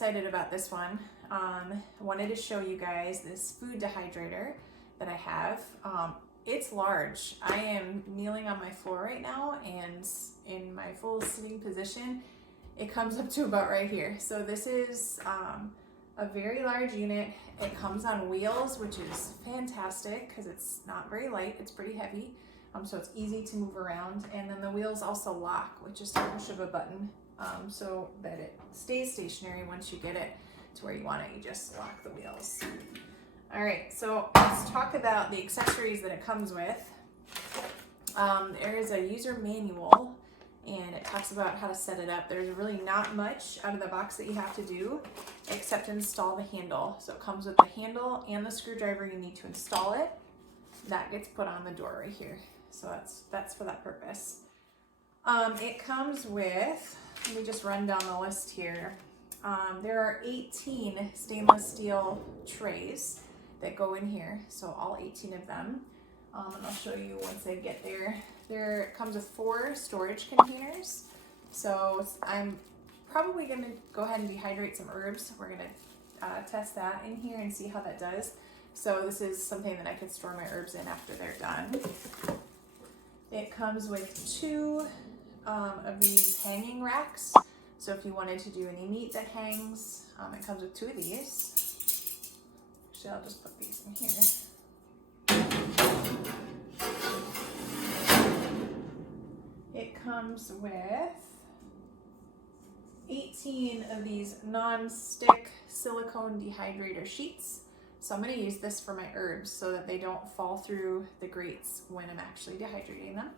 excited about this one. I wanted to show you guys this food dehydrator that I have. It's large. I am kneeling on my floor right now, and in my full sitting position, it comes up to about right here. So this is a very large unit. It comes on wheels, which is fantastic because it's not very light. It's pretty heavy, so it's easy to move around. And then the wheels also lock with just a push of a button, so that it stays stationary once you get it to where you want it. You just lock the wheels. All right, so let's talk about the accessories that it comes with. There is a user manual, and it talks about how to set it up. There's really not much out of the box that you have to do except install the handle. So it comes with the handle and the screwdriver you need to install it. That gets put on the door right here. So that's for that purpose. It comes with, let me just run down the list here. There are 18 stainless steel trays that go in here, so all 18 of them. And I'll show you once I get there. There comes with 4 storage containers. So I'm probably going to go ahead and dehydrate some herbs. We're going to test that in here and see how that does. So this is something that I could store my herbs in after they're done. It comes with 2 of these hanging racks. So if you wanted to do any meat that hangs, it comes with 2 of these. Actually, I'll just put these in here. It comes with 18 of these non-stick silicone dehydrator sheets. So I'm going to use this for my herbs so that they don't fall through the grates when I'm actually dehydrating them.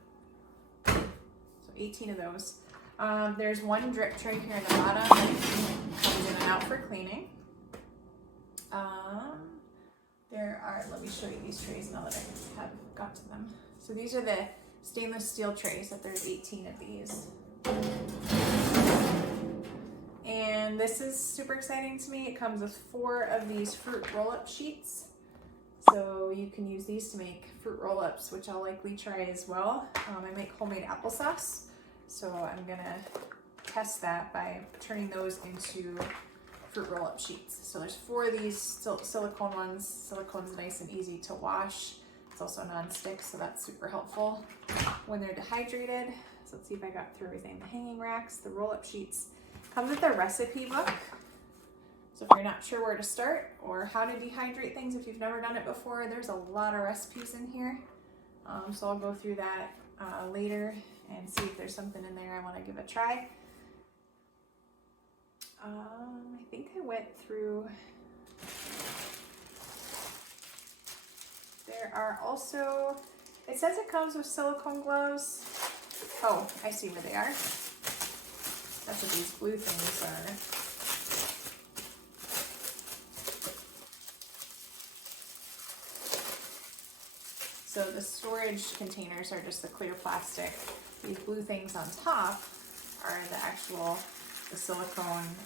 So 18 of those. There's 1 drip tray here in the bottom that comes in and out for cleaning. Let me show you these trays now that I have got to them. So these are the stainless steel trays, that there's 18 of these. And this is super exciting to me. It comes with 4 of these fruit roll-up sheets. So you can use these to make fruit roll-ups, which I'll likely try as well. I make homemade applesauce. So I'm gonna test that by turning those into fruit roll-up sheets. So there's 4 of these silicone ones. Silicone's nice and easy to wash. It's also non-stick, so that's super helpful when they're dehydrated. So let's see if I got through everything. The hanging racks, the roll-up sheets. Comes with a recipe book. So if you're not sure where to start or how to dehydrate things, if you've never done it before, there's a lot of recipes in here. So I'll go through that later and see if there's something in there I want to give a try. I think I went through. There are also, it says it comes with silicone gloves. Oh, I see where they are. That's what these blue things are. So the storage containers are just the clear plastic. These blue things on top are the silicone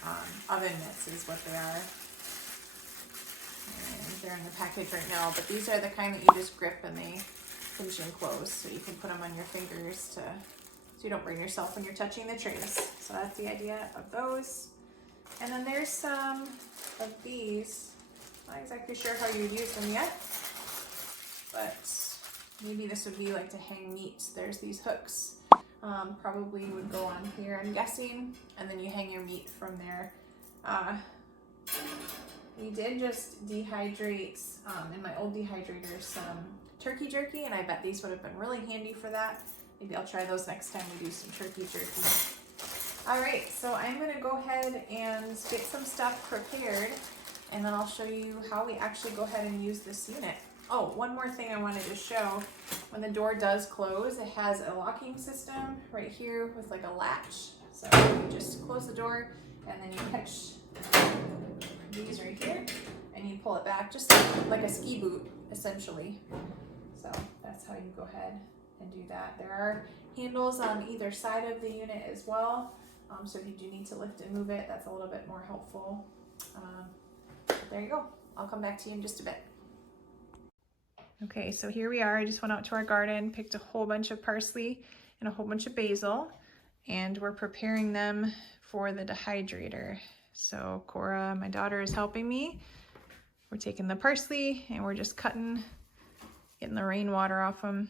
oven mitts is what they are. And they're in the package right now, but these are the kind that you just grip and they pinch and close, so you can put them on your fingers so you don't burn yourself when you're touching the trays. So that's the idea of those. And then there's some of these. Not exactly sure how you'd use them yet, but maybe this would be like to hang meat. There's these hooks. Probably would go on here, I'm guessing, and then you hang your meat from there. We did just dehydrate in my old dehydrator some turkey jerky, and I bet these would have been really handy for that. Maybe I'll try those next time we do some turkey jerky. All right, so I'm gonna go ahead and get some stuff prepared, and then I'll show you how we actually go ahead and use this unit. Oh, one more thing I wanted to show. When the door does close, it has a locking system right here with like a latch. So you just close the door and then you catch these right here and you pull it back, just like a ski boot, essentially. So that's how you go ahead and do that. There are handles on either side of the unit as well. So if you do need to lift and move it, that's a little bit more helpful. But there you go. I'll come back to you in just a bit. Okay, so here we are. I just went out to our garden, picked a whole bunch of parsley and a whole bunch of basil, and we're preparing them for the dehydrator. So Cora, my daughter, is helping me. We're taking the parsley and we're just cutting, getting the rainwater off them.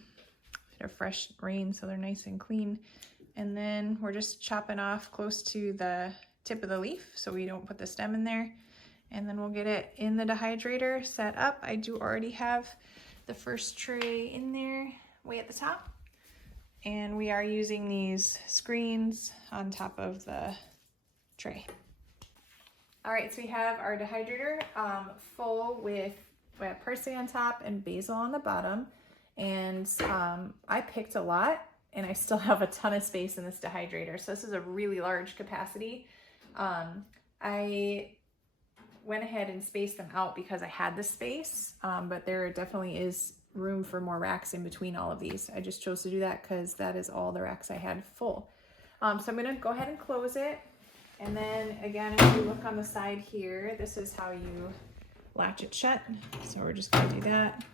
They're fresh rain, so they're nice and clean. And then we're just chopping off close to the tip of the leaf so we don't put the stem in there. And then we'll get it in the dehydrator set up. I do already have the first tray in there way at the top. And we are using these screens on top of the tray. All right, so we have our dehydrator full with parsley on top and basil on the bottom. And I picked a lot and I still have a ton of space in this dehydrator. So this is a really large capacity. I went ahead and spaced them out because I had the space, but there definitely is room for more racks in between all of these. I just chose to do that because that is all the racks I had full. So I'm gonna go ahead and close it. And then again, if you look on the side here, this is how you latch it shut. So we're just gonna do that,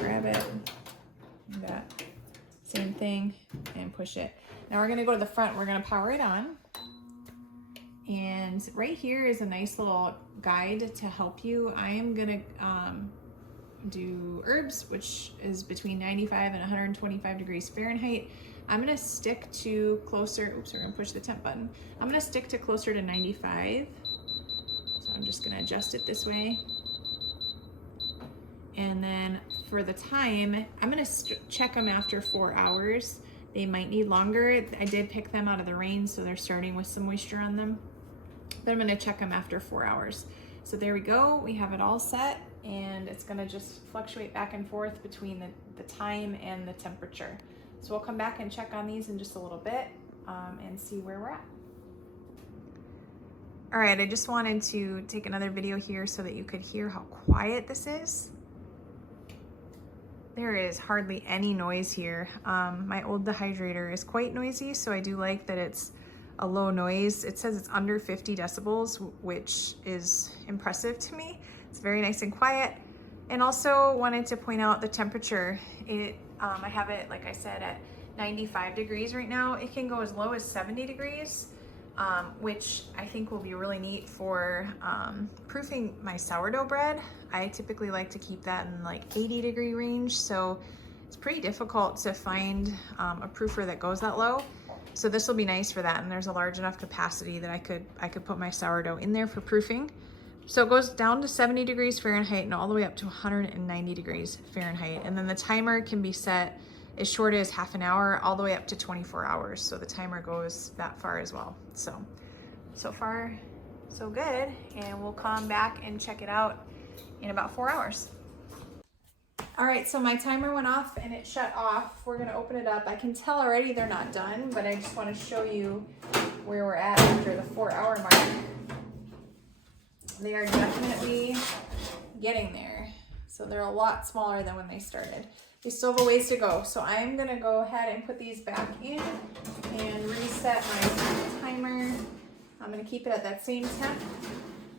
grab it, do that, same thing, and push it. Now we're gonna go to the front, we're gonna power it on. And right here is a nice little guide to help you. I am gonna do herbs, which is between 95 and 125 degrees Fahrenheit. I'm gonna stick to closer, oops, we're gonna push the temp button. I'm gonna stick to closer to 95. So I'm just gonna adjust it this way. And then for the time, I'm gonna check them after 4 hours. They might need longer. I did pick them out of the rain, so they're starting with some moisture on them. But I'm gonna check them after 4 hours. So there we go, we have it all set, and it's gonna just fluctuate back and forth between the time and the temperature. So we'll come back and check on these in just a little bit and see where we're at. All right, I just wanted to take another video here so that you could hear how quiet this is. There is hardly any noise here. My old dehydrator is quite noisy, so I do like that it's a low noise. It says it's under 50 decibels, which is impressive to me. It's very nice and quiet. And also wanted to point out the temperature. I have it, like I said, at 95 degrees right now. It can go as low as 70 degrees, which I think will be really neat for proofing my sourdough bread. I typically like to keep that in like 80-degree range, so it's pretty difficult to find a proofer that goes that low. So this will be nice for that, and there's a large enough capacity that I could put my sourdough in there for proofing. So it goes down to 70 degrees Fahrenheit and all the way up to 190 degrees Fahrenheit. And then the timer can be set as short as half an hour all the way up to 24 hours. So the timer goes that far as well. So far, so good. And we'll come back and check it out in about 4 hours. All right, so my timer went off and it shut off. We're gonna open it up. I can tell already they're not done, but I just wanna show you where we're at after the 4-hour mark. They are definitely getting there. So they're a lot smaller than when they started. They still have a ways to go. So I'm gonna go ahead and put these back in and reset my timer. I'm gonna keep it at that same temp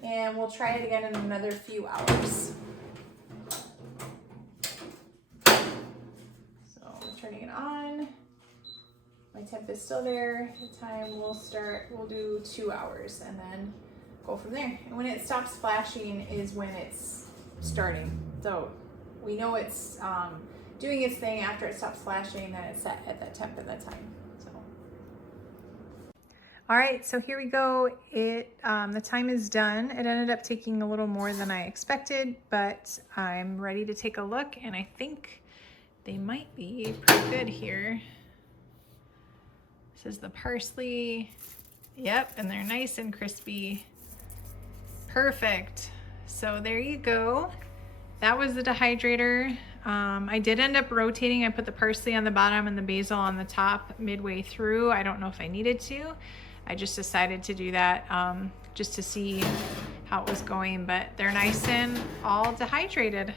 and we'll try it again in another few hours. So turning it on. My temp is still there. The time we'll do 2 hours and then go from there. And when it stops flashing is when it's starting. So we know it's doing its thing after it stops flashing, then it's set at that temp at that time. So. All right, so here we go. The time is done. It ended up taking a little more than I expected, but I'm ready to take a look, and I think they might be pretty good here. This is the parsley. Yep, and they're nice and crispy. Perfect. So there you go. That was the dehydrator. I did end up rotating. I put the parsley on the bottom and the basil on the top midway through. I don't know if I needed to. I just decided to do that just to see how it was going, but they're nice and all dehydrated.